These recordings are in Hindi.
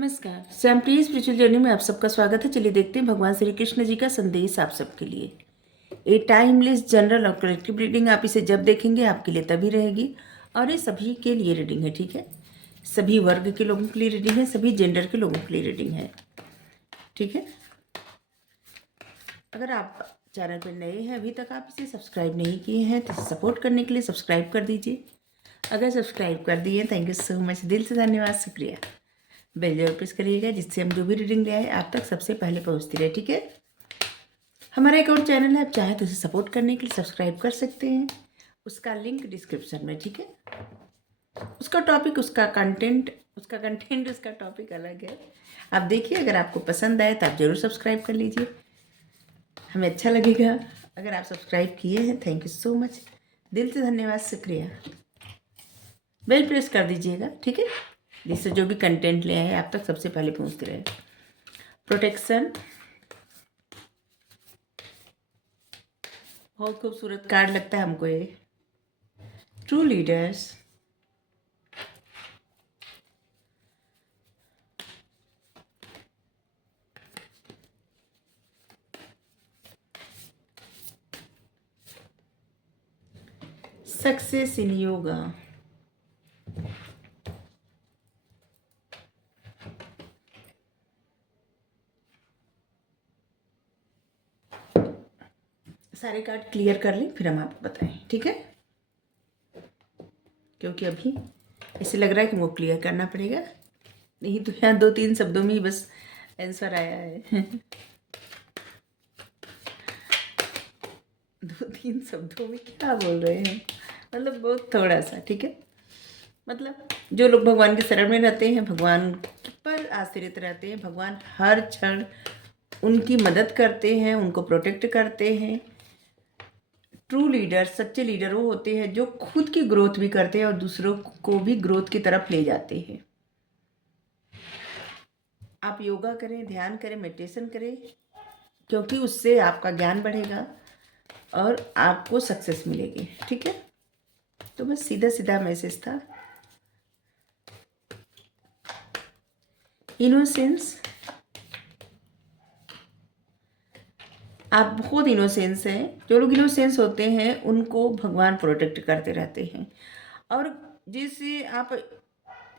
नमस्कार। सैम्प्ली स्पिरिचुअल जर्नी में आप सबका स्वागत है। चलिए देखते हैं भगवान श्री कृष्ण जी का संदेश आप सबके लिए। ए टाइमलेस जनरल और कलेक्टिव रीडिंग, आप इसे जब देखेंगे आपके लिए तभी रहेगी और ये सभी के लिए रीडिंग है, ठीक है। सभी वर्ग के लोगों के लिए रीडिंग है, सभी जेंडर के लोगों के लिए रीडिंग है, ठीक है। अगर आप चैनल पर नए हैं, अभी तक आप इसे सब्सक्राइब नहीं किए हैं, तो सपोर्ट करने के लिए सब्सक्राइब कर दीजिए। अगर सब्सक्राइब कर दिए, थैंक यू सो मच, दिल से धन्यवाद, शुक्रिया। बेल जरूर प्रेस करिएगा जिससे हम जो भी रीडिंग ले आए आप तक सबसे पहले पहुंचती रहे, ठीक है। हमारा एक और चैनल है, आप चाहें तो उसे सपोर्ट करने के लिए सब्सक्राइब कर सकते हैं, उसका लिंक डिस्क्रिप्शन में, ठीक है। उसका टॉपिक, उसका कंटेंट उसका टॉपिक अलग है। आप देखिए, अगर आपको पसंद आए तो आप ज़रूर सब्सक्राइब कर लीजिए, हमें अच्छा लगेगा। अगर आप सब्सक्राइब किए हैं, थैंक यू सो मच, दिल से धन्यवाद, शुक्रिया। बेल प्रेस कर दीजिएगा, ठीक है, जिससे जो भी कंटेंट ले आए आप तक सबसे पहले पहुंचते रहे। प्रोटेक्शन, बहुत खूबसूरत कार्ड लगता है हमको ये। True leaders, success in yoga, सारे कार्ड क्लियर कर लें फिर हम आपको बताएं, ठीक है। क्योंकि अभी ऐसे लग रहा है कि वो क्लियर करना पड़ेगा, नहीं तो यहाँ 2-3 शब्दों में ही बस आंसर आया है। 2-3 शब्दों में क्या बोल रहे हैं, मतलब बहुत थोड़ा सा, ठीक है। मतलब जो लोग भगवान के शरण में रहते हैं, भगवान पर आश्रित रहते हैं, भगवान हर क्षण उनकी मदद करते हैं, उनको प्रोटेक्ट करते हैं। ट्रू लीडर, सच्चे लीडर वो होते हैं जो खुद की ग्रोथ भी करते हैं और दूसरों को भी ग्रोथ की तरफ ले जाते हैं। आप योगा करें, ध्यान करें, मेडिटेशन करें, क्योंकि उससे आपका ज्ञान बढ़ेगा और आपको सक्सेस मिलेगी, ठीक है। तो बस सीधा सीधा मैसेज था। इनोसेंस, आप बहुत इनोसेंस हैं। जो लोग इनोसेंस होते हैं उनको भगवान प्रोटेक्ट करते रहते हैं। और जैसे आप,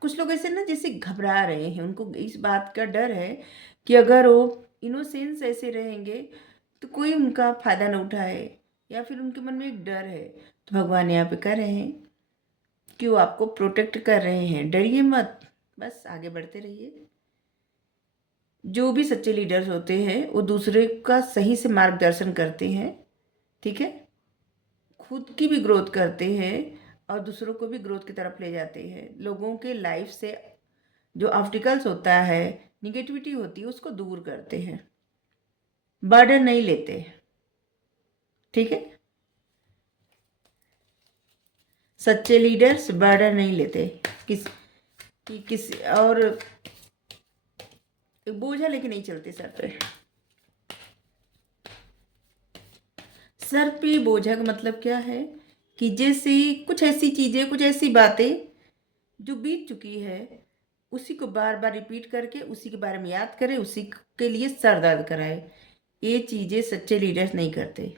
कुछ लोग ऐसे ना जैसे घबरा रहे हैं, उनको इस बात का डर है कि अगर वो इनोसेंस ऐसे रहेंगे तो कोई उनका फ़ायदा न उठाए, या फिर उनके मन में एक डर है। तो भगवान यहाँ पे कह रहे हैं कि वो आपको प्रोटेक्ट कर रहे हैं, डरिए मत, बस आगे बढ़ते रहिए। जो भी सच्चे लीडर्स होते हैं वो दूसरे का सही से मार्गदर्शन करते हैं, ठीक है। खुद की भी ग्रोथ करते हैं और दूसरों को भी ग्रोथ की तरफ ले जाते हैं। लोगों के लाइफ से जो ऑब्स्टिकल्स होता है, निगेटिविटी होती है, उसको दूर करते हैं, बर्डन नहीं लेते, ठीक है। सच्चे लीडर्स बर्डन नहीं लेते, किसी और बोझा लेके नहीं चलते सर पे। सर पे बोझा का मतलब क्या है कि जैसे कुछ ऐसी चीज़ें, कुछ ऐसी बातें जो बीत चुकी है, उसी को बार बार रिपीट करके उसी के बारे में याद करें, उसी के लिए सर दर्द कराए। ये चीज़ें सच्चे लीडर्स नहीं करते,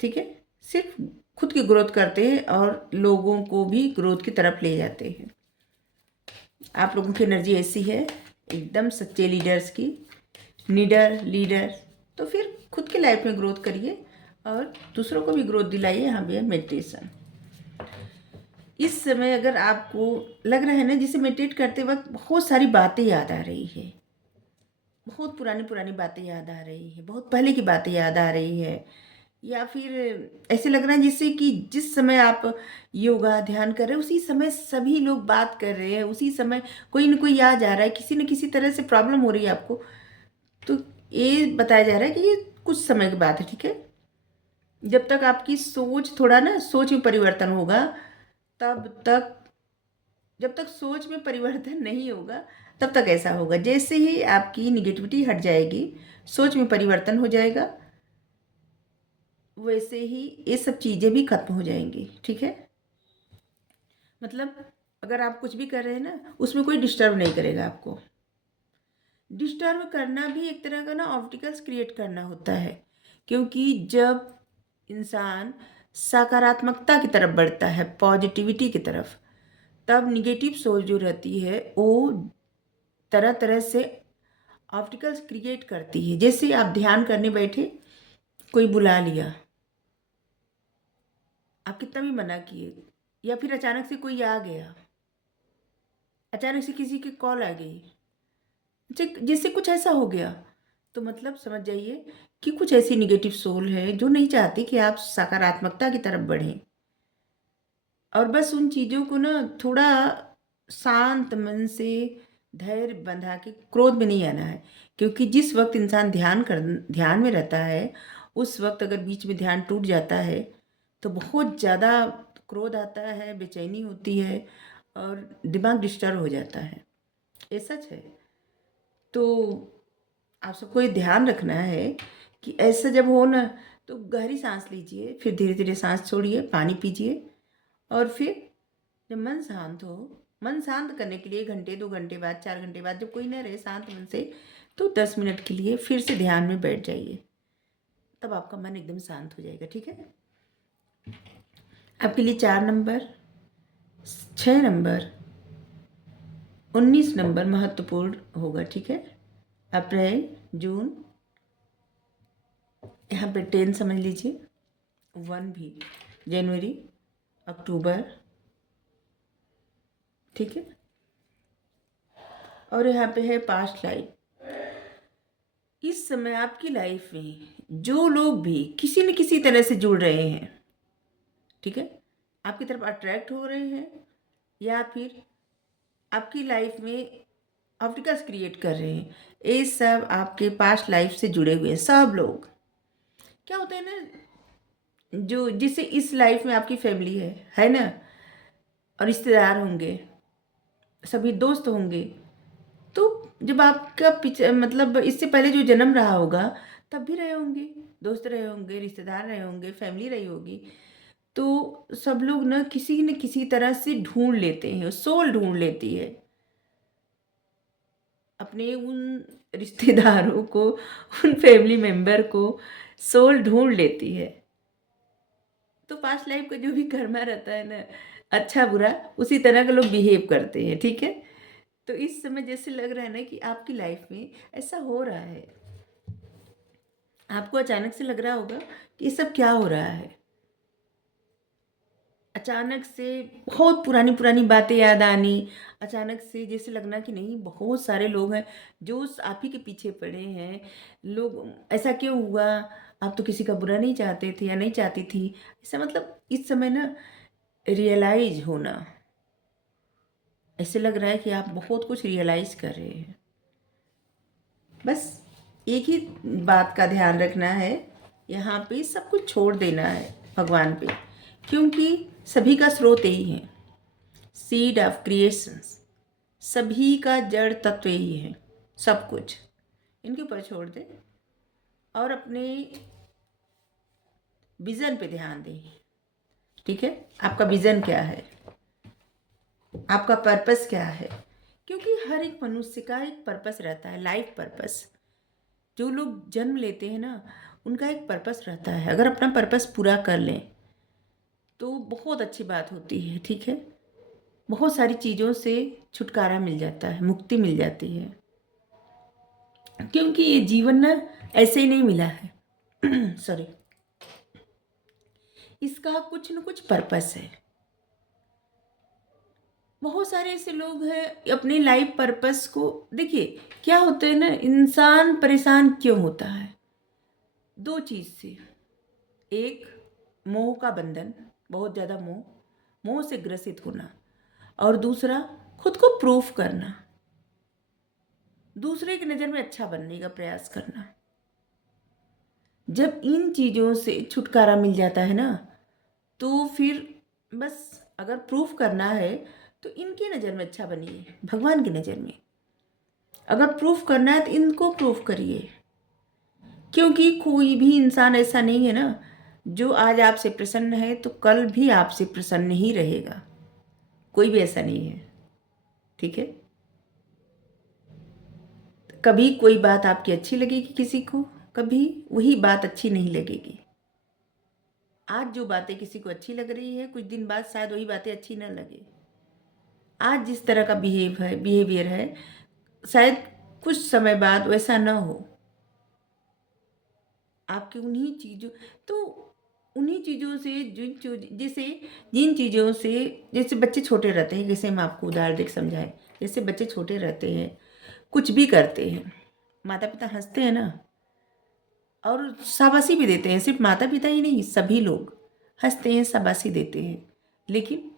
ठीक है। सिर्फ खुद की ग्रोथ करते हैं और लोगों को भी ग्रोथ की तरफ ले जाते हैं। आप लोगों की एनर्जी ऐसी है एकदम सच्चे लीडर्स की, लीडर। तो फिर खुद की लाइफ में ग्रोथ करिए और दूसरों को भी ग्रोथ दिलाइए। यहाँ भी है मेडिटेशन। इस समय अगर आपको लग रहा है ना जैसे मेडिटेट करते वक्त बहुत सारी बातें याद आ रही है, बहुत पुरानी पुरानी बातें याद आ रही है, बहुत पहले की बातें याद आ रही है, या फिर ऐसे लग रहा है जैसे कि जिस समय आप योगा ध्यान कर रहे हैं उसी समय सभी लोग बात कर रहे हैं, उसी समय कोई न कोई याद आ रहा है, किसी न किसी तरह से प्रॉब्लम हो रही है आपको। तो ये बताया जा रहा है कि ये कुछ समय की बात है, ठीक है। जब तक आपकी सोच, थोड़ा ना सोच में परिवर्तन होगा, तब तक, जब तक सोच में परिवर्तन नहीं होगा तब तक ऐसा होगा। जैसे ही आपकी निगेटिविटी हट जाएगी, सोच में परिवर्तन हो जाएगा, वैसे ही ये सब चीज़ें भी खत्म हो जाएंगी, ठीक है। मतलब अगर आप कुछ भी कर रहे हैं ना, उसमें कोई डिस्टर्ब नहीं करेगा आपको। डिस्टर्ब करना भी एक तरह का ना ऑब्स्टिकल्स क्रिएट करना होता है, क्योंकि जब इंसान सकारात्मकता की तरफ बढ़ता है, पॉजिटिविटी की तरफ, तब निगेटिव सोच जो रहती है वो तरह तरह से ऑब्स्टिकल्स क्रिएट करती है। जैसे आप ध्यान करने बैठे, कोई बुला लिया, आप कितना भी मना किए, या फिर अचानक से कोई आ गया, अचानक से किसी की कॉल आ गई, जिससे कुछ ऐसा हो गया, तो मतलब समझ जाइए कि कुछ ऐसी निगेटिव सोल है जो नहीं चाहती कि आप सकारात्मकता की तरफ बढ़ें। और बस उन चीज़ों को ना थोड़ा शांत मन से धैर्य बंधा के, क्रोध में नहीं आना है, क्योंकि जिस वक्त इंसान ध्यान में रहता है, उस वक्त अगर बीच में ध्यान टूट जाता है तो बहुत ज़्यादा क्रोध आता है, बेचैनी होती है और दिमाग डिस्टर्ब हो जाता है। ये सच है। तो आप सबको ये ध्यान रखना है कि ऐसा जब हो ना, तो गहरी सांस लीजिए, फिर धीरे धीरे सांस छोड़िए, पानी पीजिए, और फिर जब मन शांत हो, मन शांत करने के लिए घंटे 2 घंटे बाद, 4 घंटे बाद, जब कोई ना रहे शांत मन से, तो 10 मिनट के लिए फिर से ध्यान में बैठ जाइए। तब आपका मन एकदम शांत हो जाएगा। ठीक है। आपके लिए 4 नंबर, 6 नंबर, 19 नंबर महत्वपूर्ण होगा। ठीक है। अप्रैल, जून, यहाँ पे 10 समझ लीजिए, 1 भी, जनवरी, अक्टूबर। ठीक है। और यहाँ पे है पास्ट लाइफ। इस समय आपकी लाइफ में जो लोग भी किसी न किसी तरह से जुड़ रहे हैं, ठीक है, आपकी तरफ अट्रैक्ट हो रहे हैं, या फिर आपकी लाइफ में ऑब्स्टिकल्स क्रिएट कर रहे हैं, ये सब आपके पास्ट लाइफ से जुड़े हुए हैं। सब लोग क्या होते हैं ना, जो जिससे इस लाइफ में आपकी फैमिली है ना, और रिश्तेदार होंगे, सभी दोस्त होंगे। तो जब आपका मतलब इससे पहले जो जन्म रहा होगा, तब भी रहे होंगे, दोस्त रहे होंगे, रिश्तेदार रहे होंगे, फैमिली रही होगी। तो सब लोग ना किसी न किसी तरह से ढूंढ लेते हैं, सोल ढूंढ लेती है अपने उन रिश्तेदारों को, उन फैमिली मेंबर को सोल ढूंढ लेती है। तो पास्ट लाइफ का जो भी कर्मा रहता है ना, अच्छा बुरा, उसी तरह के लोग बिहेव करते हैं। ठीक है। तो इस समय जैसे लग रहा है ना कि आपकी लाइफ में ऐसा हो रहा है, आपको अचानक से लग रहा होगा कि ये सब क्या हो रहा है। अचानक से बहुत पुरानी पुरानी बातें याद आनी, अचानक से जैसे लगना कि नहीं, बहुत सारे लोग हैं जो उस आप ही के पीछे पड़े हैं। लोग, ऐसा क्यों हुआ, आप तो किसी का बुरा नहीं चाहते थे या नहीं चाहती थी, ऐसा मतलब इस समय ना रियलाइज होना, ऐसे लग रहा है कि आप बहुत कुछ रियलाइज कर रहे हैं। बस एक ही बात का ध्यान रखना है, यहाँ पे सब कुछ छोड़ देना है भगवान पे, क्योंकि सभी का स्रोत यही है, सीड ऑफ क्रिएशंस, सभी का जड़ तत्व यही है। सब कुछ इनके ऊपर छोड़ दें और अपने विज़न पे ध्यान दें। ठीक है। आपका विज़न क्या है, आपका पर्पस क्या है, क्योंकि हर एक मनुष्य का एक पर्पस रहता है, लाइफ पर्पस। जो लोग जन्म लेते हैं ना, उनका एक पर्पस रहता है। अगर अपना पर्पस पूरा कर लें तो बहुत अच्छी बात होती है। ठीक है। बहुत सारी चीज़ों से छुटकारा मिल जाता है, मुक्ति मिल जाती है, क्योंकि ये जीवन ना ऐसे ही नहीं मिला है सॉरी, इसका कुछ न कुछ पर्पस है। बहुत सारे ऐसे लोग हैं अपनी लाइफ पर्पस को, देखिए क्या होता है ना, इंसान परेशान क्यों होता है, दो चीज़ से। एक, मोह का बंधन, बहुत ज़्यादा मोह, मोह से ग्रसित होना, और दूसरा खुद को प्रूफ करना, दूसरे की नज़र में अच्छा बनने का प्रयास करना। जब इन चीज़ों से छुटकारा मिल जाता है ना, तो फिर बस, अगर प्रूफ करना है तो इनकी नज़र में अच्छा बनिए, भगवान की नज़र में। अगर प्रूफ करना है तो इनको प्रूफ करिए, क्योंकि कोई भी इंसान ऐसा नहीं है ना जो आज आपसे प्रसन्न है तो कल भी आपसे प्रसन्न ही रहेगा। कोई भी ऐसा नहीं है, ठीक है। कभी कोई बात आपकी अच्छी लगेगी किसी को, कभी वही बात अच्छी नहीं लगेगी। आज जो बातें किसी को अच्छी लग रही है, कुछ दिन बाद शायद वही बातें अच्छी न लगे। आज जिस तरह का बिहेवियर है, शायद कुछ समय बाद वैसा न हो। आपके उन्हीं चीज़ों से जिन चीज़ों से, जैसे बच्चे छोटे रहते हैं, जैसे हम आपको उदाहरण देकर समझाएं, जैसे बच्चे छोटे रहते हैं, कुछ भी करते हैं, माता पिता हंसते हैं ना, और शाबाशी भी देते हैं। सिर्फ माता पिता ही नहीं, सभी लोग हंसते हैं, शाबाशी देते हैं। लेकिन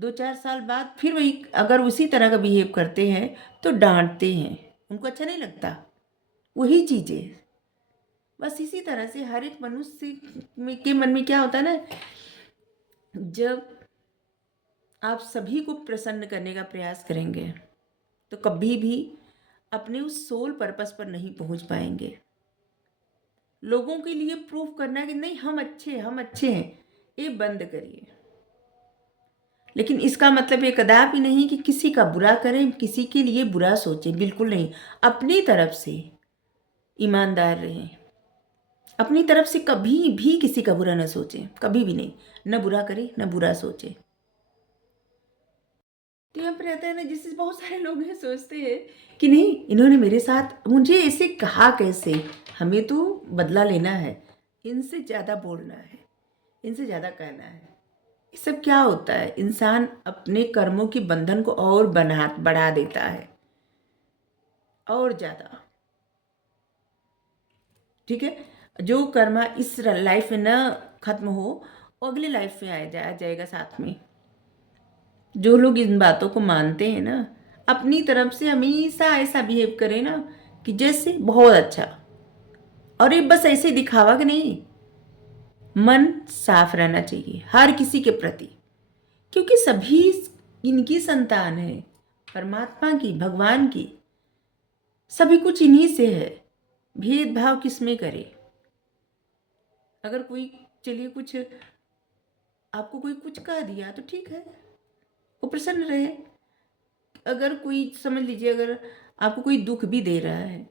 2-4 साल बाद फिर वही अगर उसी तरह का बिहेव करते हैं तो डांटते हैं, उनको अच्छा नहीं लगता। वही चीज़ें बस इसी तरह से हर एक मनुष्य के मन में क्या होता है ना, जब आप सभी को प्रसन्न करने का प्रयास करेंगे तो कभी भी अपने उस सोल पर्पस पर नहीं पहुंच पाएंगे। लोगों के लिए प्रूफ करना कि नहीं हम अच्छे हैं, ये बंद करिए। लेकिन इसका मतलब ये कदापि नहीं कि किसी का बुरा करें, किसी के लिए बुरा सोचें, बिल्कुल नहीं। अपनी तरफ से ईमानदार रहें, अपनी तरफ से कभी भी किसी का बुरा न सोचें, कभी भी नहीं, न बुरा करें न बुरा सोचें। तो यहाँ पर रहता है ना, जिससे बहुत सारे लोग ये सोचते हैं कि नहीं, इन्होंने मेरे साथ मुझे ऐसे कहा कैसे, हमें तो बदला लेना है, इनसे ज़्यादा बोलना है, इनसे ज़्यादा कहना है। ये सब क्या होता है, इंसान अपने कर्मों के बंधन को और बढ़ा देता है, और ज़्यादा, ठीक है। जो कर्मा इस लाइफ में न खत्म हो, वो अगली लाइफ में आ जाएगा साथ में। जो लोग इन बातों को मानते हैं ना, अपनी तरफ से हमेशा ऐसा बिहेव करें ना कि जैसे बहुत अच्छा, और ये बस ऐसे दिखावा कि नहीं, मन साफ रहना चाहिए हर किसी के प्रति, क्योंकि सभी इनकी संतान है, परमात्मा की, भगवान की। सभी कुछ इन्हीं से है, भेदभाव किस में करे। अगर कोई, चलिए कुछ आपको कोई कुछ कह दिया तो ठीक है, वो प्रसन्न रहे। अगर कोई, समझ लीजिए, अगर आपको कोई दुख भी दे रहा है,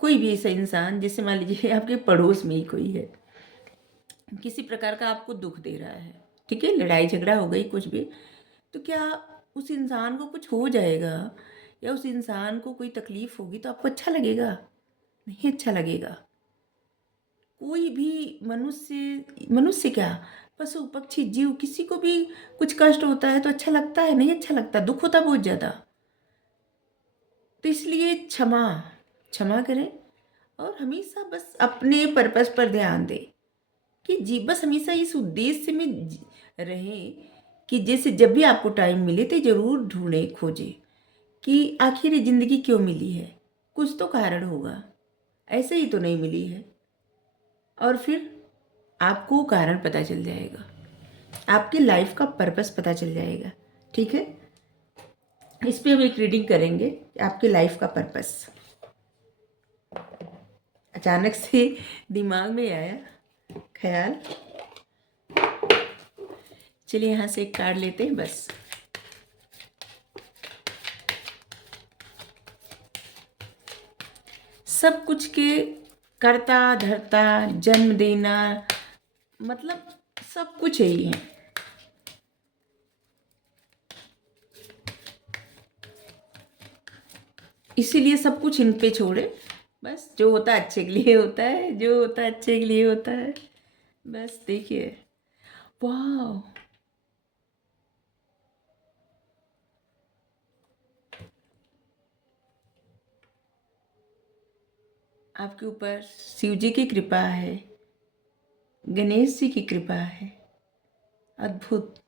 कोई भी ऐसा इंसान, जैसे मान लीजिए आपके पड़ोस में ही कोई है, किसी प्रकार का आपको दुख दे रहा है, ठीक है, लड़ाई झगड़ा हो गई कुछ भी, तो क्या उस इंसान को कुछ हो जाएगा या उस इंसान को कोई तकलीफ होगी तो आपको अच्छा लगेगा? नहीं अच्छा लगेगा। कोई भी मनुष्य क्या, पशु पक्षी जीव, किसी को भी कुछ कष्ट होता है तो अच्छा लगता है? नहीं अच्छा लगता, दुख होता बहुत ज़्यादा। तो इसलिए क्षमा करें, और हमेशा बस अपने पर्पस पर ध्यान दें कि बस हमेशा इस उद्देश्य में रहें कि जैसे जब भी आपको टाइम मिले तो ज़रूर ढूंढें, खोजें कि आखिर ये ज़िंदगी क्यों मिली है। कुछ तो कारण होगा, ऐसे ही तो नहीं मिली है। और फिर आपको कारण पता चल जाएगा, आपकी लाइफ का पर्पस पता चल जाएगा, ठीक है। इस पे हम एक रीडिंग करेंगे, आपकी लाइफ का पर्पस। अचानक से दिमाग में आया ख्याल, चलिए यहाँ से एक कार्ड लेते हैं बस। सब कुछ के कर्ता धर्ता, जन्म देना, मतलब सब कुछ यही है। इसीलिए सब कुछ इन पे छोड़े, बस जो होता है अच्छे के लिए होता है, जो होता है अच्छे के लिए होता है। बस देखिए, वाह, आपके ऊपर शिव जी की कृपा है, गणेश जी की कृपा है, अद्भुत।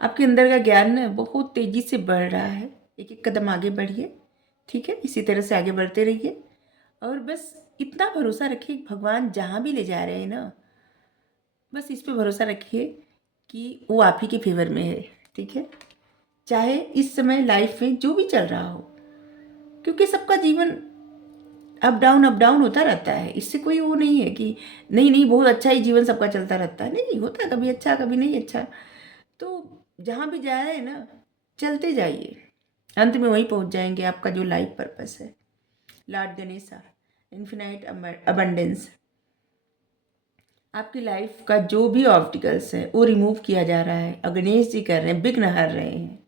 आपके अंदर का ज्ञान ना बहुत तेजी से बढ़ रहा है, एक एक कदम आगे बढ़िए, ठीक है, इसी तरह से आगे बढ़ते रहिए। और बस इतना भरोसा रखिए, भगवान जहाँ भी ले जा रहे हैं ना, बस इस पे भरोसा रखिए कि वो आप ही के फेवर में है, ठीक है। चाहे इस समय लाइफ में जो भी चल रहा हो, क्योंकि सबका जीवन अप डाउन होता रहता है। इससे कोई वो नहीं है कि नहीं नहीं बहुत अच्छा ही जीवन सबका चलता रहता है, नहीं होता है कभी अच्छा कभी नहीं अच्छा। तो जहाँ भी जा रहे हैं ना, चलते जाइए, अंत में वहीं पहुँच जाएंगे आपका जो लाइफ पर्पस है। लॉर्ड गणेशा, इन्फिनाइट अबंडेंस, आपकी लाइफ का जो भी ऑब्स्टिकल्स है वो रिमूव किया जा रहा है, और गणेश जी कर रहे हैं, विघ्न हर रहे हैं।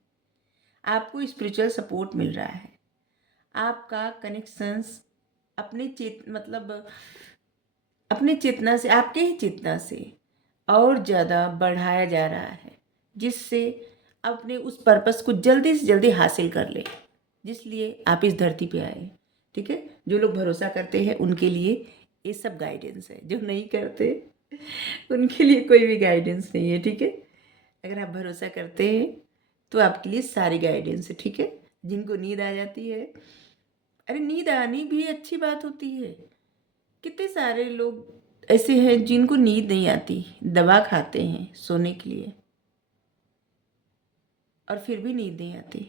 आपको स्पिरिचुअल सपोर्ट मिल रहा है, आपका कनेक्शंस अपने अपने चेतना से, आपके ही चेतना से और ज़्यादा बढ़ाया जा रहा है, जिससे अपने उस पर्पस को जल्दी से जल्दी हासिल कर ले, जिसलिए आप इस धरती पे आए। ठीक है, जो लोग भरोसा करते हैं उनके लिए ये सब गाइडेंस है, जो नहीं करते उनके लिए कोई भी गाइडेंस नहीं है। ठीक है, अगर आप भरोसा करते हैं तो आपके लिए सारी गाइडेंस है। ठीक है, जिनको नींद आ जाती है, अरे नींद आनी भी अच्छी बात होती है। कितने सारे लोग ऐसे हैं जिनको नींद नहीं आती, दवा खाते हैं सोने के लिए और फिर भी नींद नहीं आती।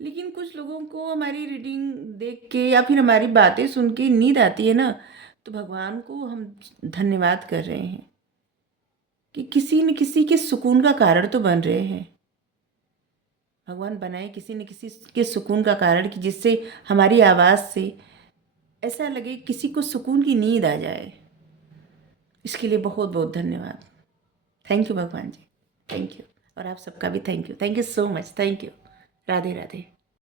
लेकिन कुछ लोगों को हमारी रीडिंग देख के या फिर हमारी बातें सुन के नींद आती है ना, तो भगवान को हम धन्यवाद कर रहे हैं कि किसी न किसी के सुकून का कारण तो बन रहे हैं। भगवान बनाए किसी न किसी के सुकून का कारण, कि जिससे हमारी आवाज़ से ऐसा लगे किसी को सुकून की नींद आ जाए। इसके लिए बहुत बहुत धन्यवाद। थैंक यू भगवान जी, थैंक यू। और आप सबका भी thank you so much, thank you. Radhe Radhe.